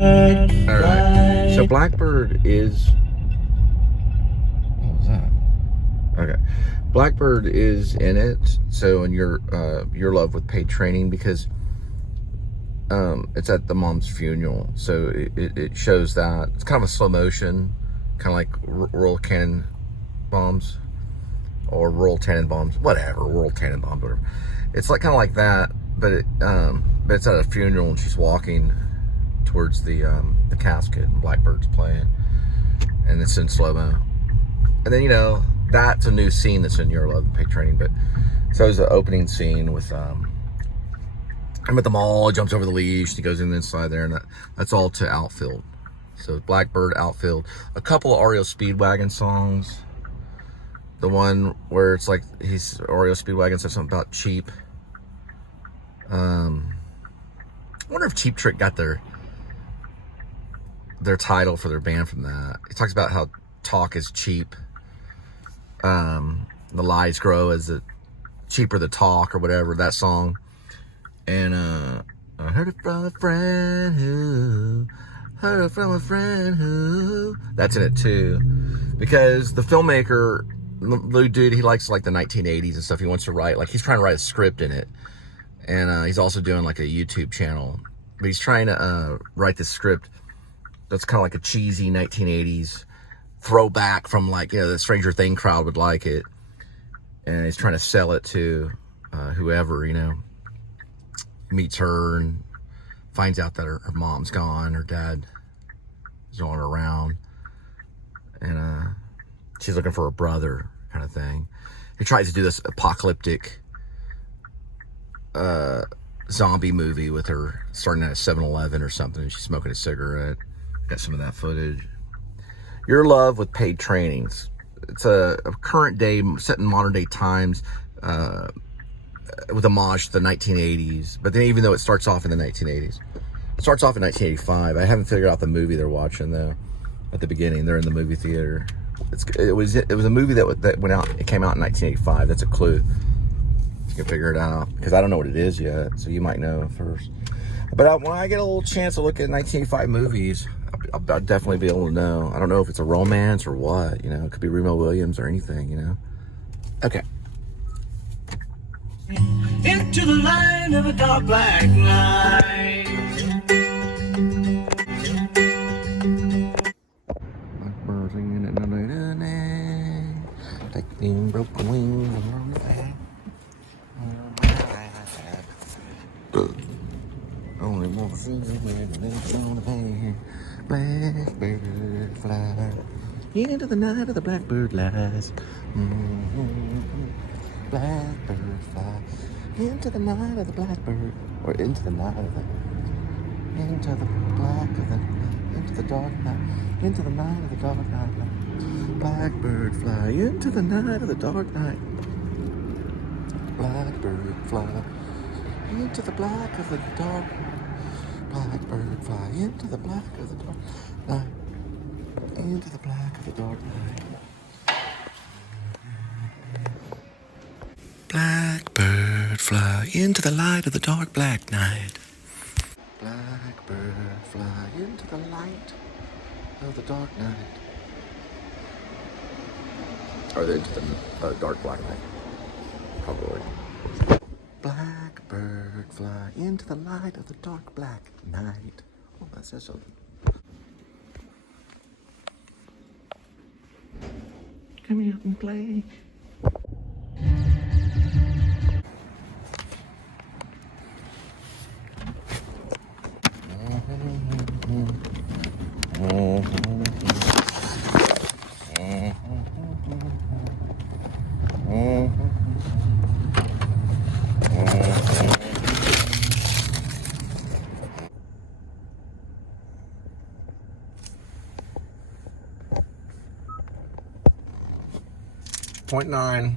Alright, so Blackbird is... What was that? Okay. Blackbird is in it, so in your love with paid training, because it's at the mom's funeral, so it shows that. It's kind of a slow motion, kind of like Royal Cannon bombs, or Royal Tannenbaums, whatever, Royal Tannenbaums, whatever. It's like kind of like that, but it's at a funeral, and she's walking towards the casket, and Blackbird's playing, and it's in slow-mo. And then, you know, that's a new scene that's in Your Love and Paid Training. But so is the opening scene with I'm at the mall, he jumps over the leash, he goes in inside there, and that's all to Outfield. So Blackbird, Outfield, a couple of REO Speedwagon songs. The one where it's like REO Speedwagon said something about cheap. I wonder if Cheap Trick got their title for their band from that. He talks about how talk is cheap. The lies grow as the cheaper the talk, or whatever, that song. And I heard it from a friend who heard it from a friend who, that's in it too, because the filmmaker, the dude, he likes like the 1980s and stuff. He wants to write, like, he's trying to write a script in it, and he's also doing like a YouTube channel, but he's trying to write this script that's kind of like a cheesy 1980s throwback from, like, you know, the Stranger Thing crowd would like it, and he's trying to sell it to whoever, you know, meets her and finds out that her mom's gone, her dad is not around, and she's looking for a brother, kind of thing. He tries to do this apocalyptic zombie movie with her starting at a 7-Eleven or something, and she's smoking a cigarette. Got some of that footage. Your Love with Paid Trainings. It's a current day, set in modern day times, with homage to the 1980s. But then, even though it starts off in the 1980s, it starts off in 1985. I haven't figured out the movie they're watching though. At the beginning, they're in the movie theater. It was a movie that went out. It came out in 1985. That's a clue. You can figure it out, because I don't know what it is yet. So you might know first. But when I get a little chance to look at 1985 movies, I'll definitely be able to know. I don't know if it's a romance or what, you know. It could be Remo Williams or anything, you know. Okay. Into the line of a dark black night. Blackbird singing it another day. Take them broken wings and run back. Only one thing on the van. Blackbird fly into the night of the blackbird lies. Blackbird fly into the night of the blackbird, or into the night of the, into the black of the, into the dark night, into the night of the dark night. Blackbird fly into the night of the dark night. Blackbird fly into the black of the dark. Blackbird fly into the black of the dark night. Into the black of the dark night. Blackbird fly into the light of the dark black night. Blackbird fly into the light of the dark night. Or into the dark black night. Probably. Blackbird fly into the light of the dark black night. Oh, that says something. Come here and play. .9,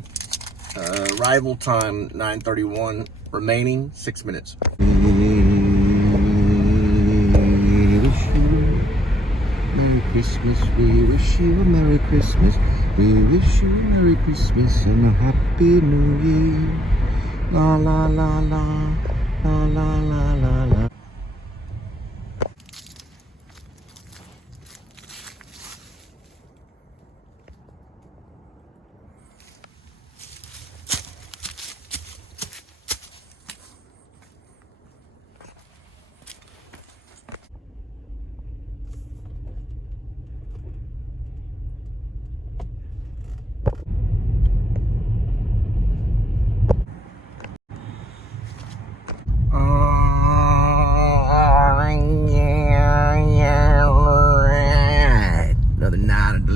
arrival time 9:31, remaining 6 minutes. We wish you Merry Christmas, we wish you a Merry Christmas, we wish you a Merry Christmas and a Happy New Year. La la la la, la la la la la.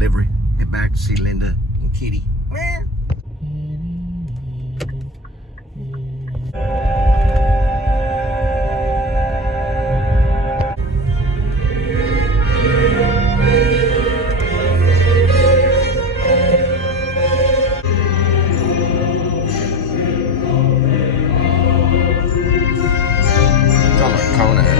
delivery. Get back to see Linda and Kitty. Drummer Conan.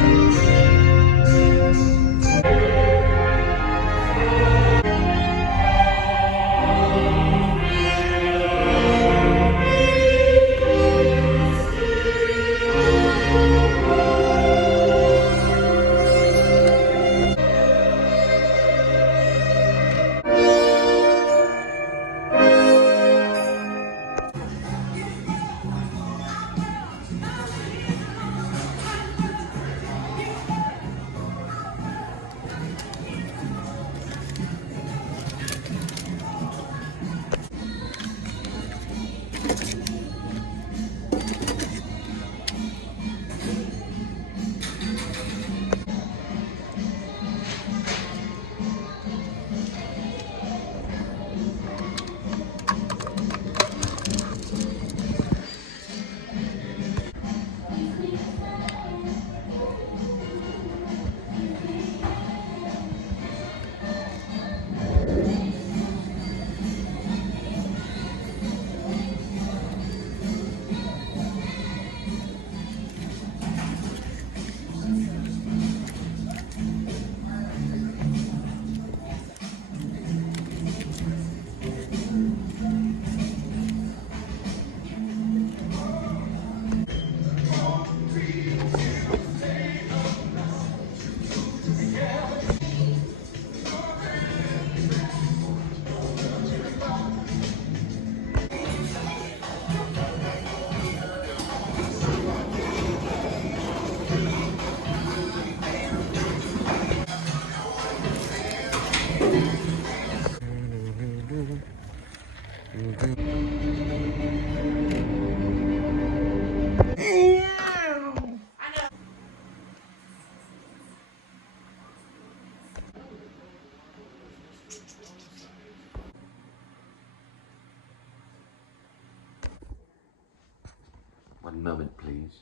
One moment, please.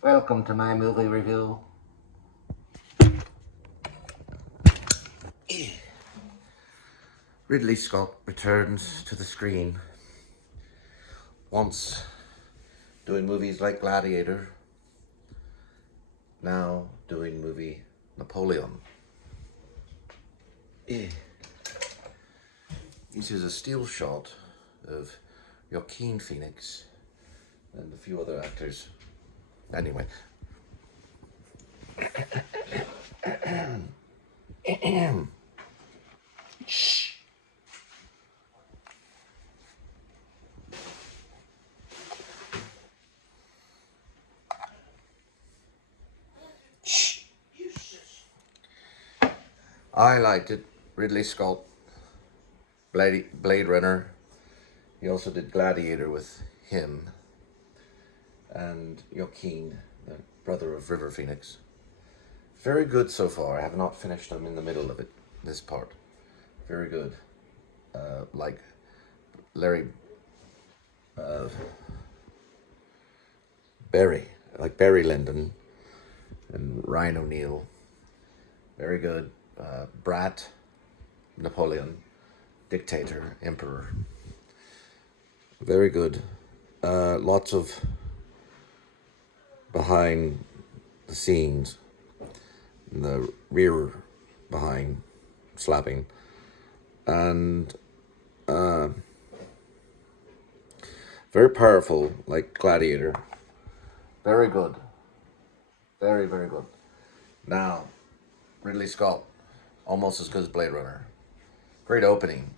Welcome to my movie review. Ridley Scott returns to the screen. Once doing movies like Gladiator, now doing movie Napoleon. This is a still shot of Joaquin Phoenix and a few other actors. Anyway. Shh. Shh. I liked it. Ridley Scott, Blade Runner. He also did Gladiator with him. And Joaquin, the brother of River Phoenix. Very good so far. I have not finished. I'm in the middle of it, this part. Very good. Like Barry Lyndon and Ryan O'Neal. Very good. Brat, Napoleon, Dictator, Emperor. Very good. Lots of behind the scenes, the rear behind slapping, and very powerful, like Gladiator. Very good. Very, very good. Now, Ridley Scott, almost as good as Blade Runner. Great opening.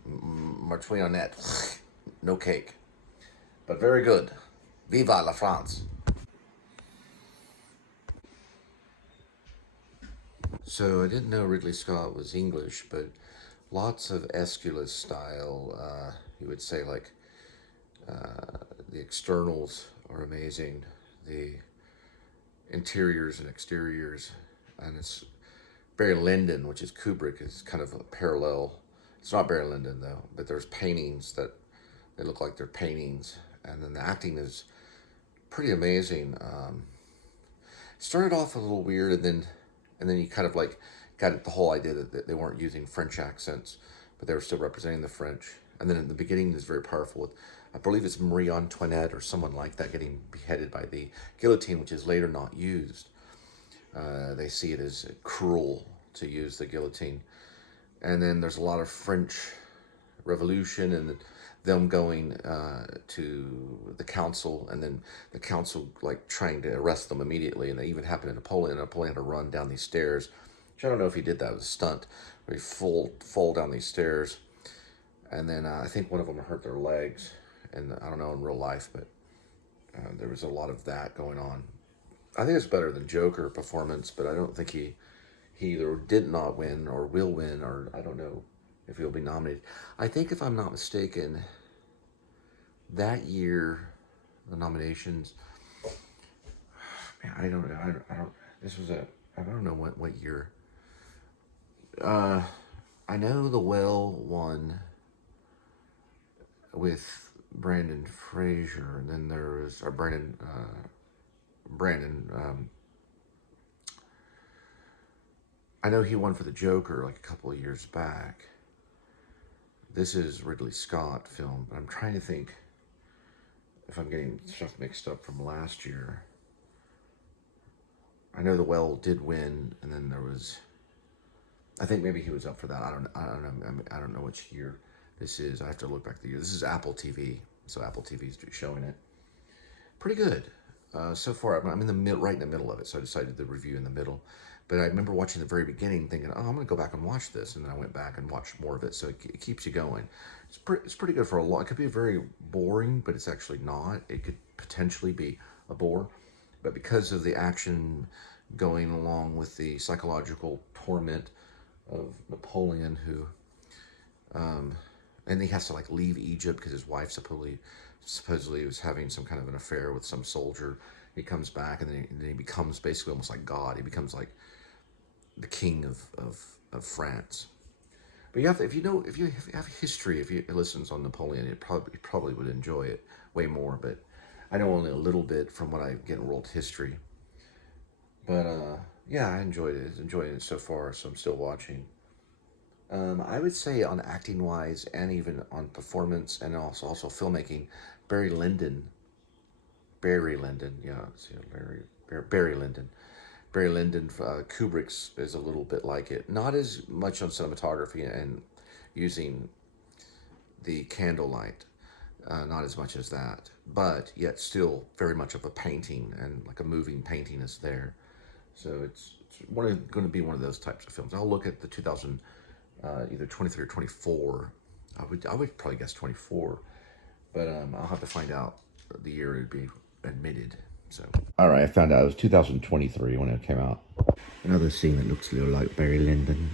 Martouillonnette. No cake. But very good. Viva la France. So I didn't know Ridley Scott was English, but lots of Aeschylus style, you would say, like The externals are amazing. The interiors and exteriors, and it's Barry Lyndon, which is Kubrick, is kind of a parallel. It's not Barry Lyndon though, but there's paintings that they look like they're paintings, and then the acting is pretty amazing. It started off a little weird, and then you kind of like got the whole idea that they weren't using French accents, but they were still representing the French. And then in the beginning is very powerful with, I believe it's Marie Antoinette or someone like that getting beheaded by the guillotine, which is later not used. They see it as cruel to use the guillotine. And then there's a lot of French Revolution and them going to the council, and then the council like trying to arrest them immediately. And they even happened to Napoleon. Napoleon had to run down these stairs, which I don't know if he did that. It was a stunt where he fall down these stairs. And then I think one of them hurt their legs, and I don't know in real life, but there was a lot of that going on. I think it's better than Joker performance, but I don't think he either did not win or will win, or I don't know if he'll be nominated. I think, if I'm not mistaken, that year, the nominations, man, I don't know. This was I don't know what year. I know The Well won with Brandon Fraser, and then there was Brandon. I know he won for the Joker like a couple of years back. This is Ridley Scott film, but I'm trying to think if I'm getting stuff mixed up from last year. I know The Well did win, and then there was, I think maybe he was up for that. I don't know which year this is. I have to look back the year. This is Apple TV, so Apple TV's showing it. Pretty good so far. I'm in the middle, right in the middle of it, so I decided to review in the middle. But I remember watching the very beginning, thinking, "Oh, I'm going to go back and watch this," and then I went back and watched more of it. So it keeps you going. It's pretty good for a long. It could be very boring, but it's actually not. It could potentially be a bore, but because of the action going along with the psychological torment of Napoleon, who, and he has to like leave Egypt because his wife supposedly was having some kind of an affair with some soldier. He comes back, and then he becomes basically almost like God. He becomes like the king of France. But you have to, if you have history, if you listens on Napoleon, you probably would enjoy it way more. But I know only a little bit from what I get in world history. But yeah, I enjoying it so far, so I'm still watching. I would say on acting wise, and even on performance, and also filmmaking, Barry Lyndon, yeah, see, Barry Lyndon. Barry Lyndon, Kubrick's is a little bit like it. Not as much on cinematography and using the candlelight, not as much as that, but yet still very much of a painting, and like a moving painting is there. So it's going to be one of those types of films. I'll look at the 2000, either 23 or 24. I would probably guess 24, but I'll have to find out the year it'd be admitted. So, all right, I found out it was 2023 when it came out. Another scene that looks a little like Barry Lyndon.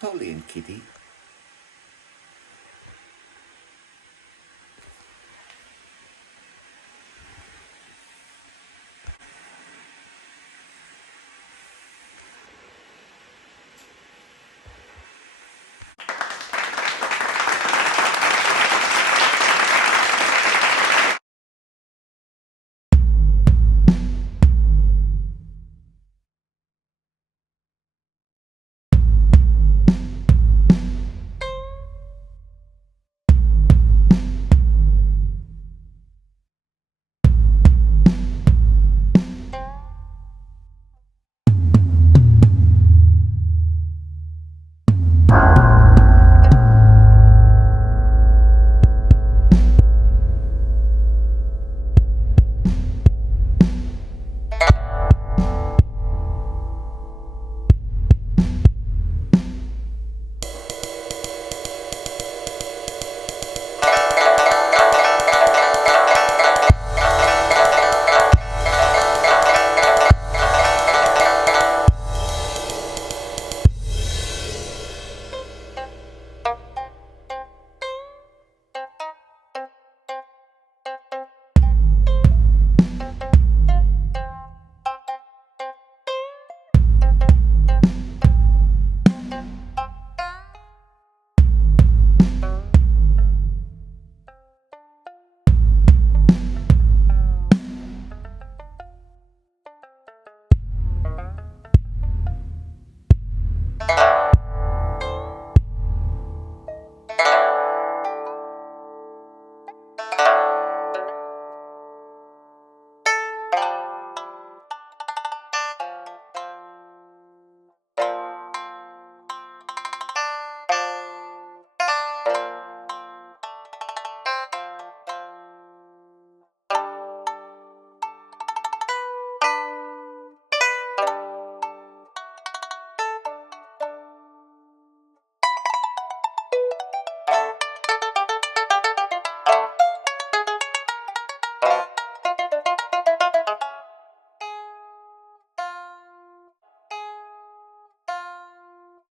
Napoleon, kitty.